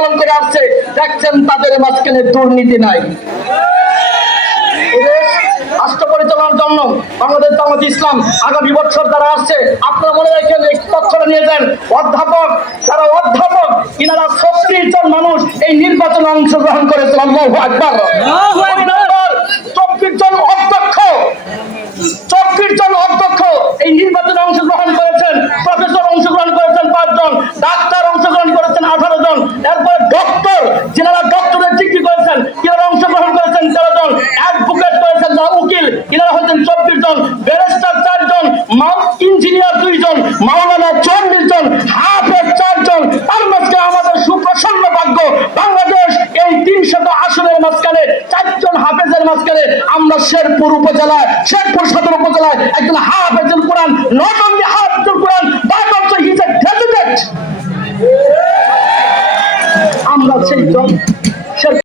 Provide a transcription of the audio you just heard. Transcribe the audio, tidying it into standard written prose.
পালন করে আসছে, দেখছেন তাদের মাঝখানে দুর্নীতি নাই। রাষ্ট্র পরিচালনার জন্য বাংলাদেশ জামাত ইসলাম আগামী বছর যারা আসছে, আপনারা মনে রাখেন এই তথ্যটা নিয়ে যান। যারা অধ্যাপক ইনারা 36 জন মানুষ এই নির্বাচনে অংশগ্রহণ করেছেন। আল্লাহু আকবার। 24 জন অধ্যক্ষ, 24 জন অধ্যক্ষ এই নির্বাচনে অংশগ্রহণ করেছেন। প্রফেসর অংশগ্রহণ করেছেন 5 জন, ডাক্তার অংশগ্রহণ করেছেন 18 জন, এরপর ডক্টর যারা ডক্টরেট ডিগ্রি করেছেন যারা অংশগ্রহণ করেছেন 13 জন, অ্যাডভোকেট করেছেন যারা উকিল এনারা হচ্ছেন 24 জন, ব্যারিস্টার 4 জন, ইঞ্জিনিয়ার 2 জন, মাওলানা 44 জন, হাফেজ 4 জন। তার মাঝখানে আমাদের সুপ্রসন্ন ভাগ্য, বাংলাদেশ এই 300 আসনের মাঝখানে 4 জন হাফেজের মাঝখানে আমরা শেরপুর উপজেলায়, শেরপুর সদর উপজেলায় একজন হাফেজুল কোরআন, নট অনলি হাফেজুল কোরআন but also he is a graduate. আমরা সেই জন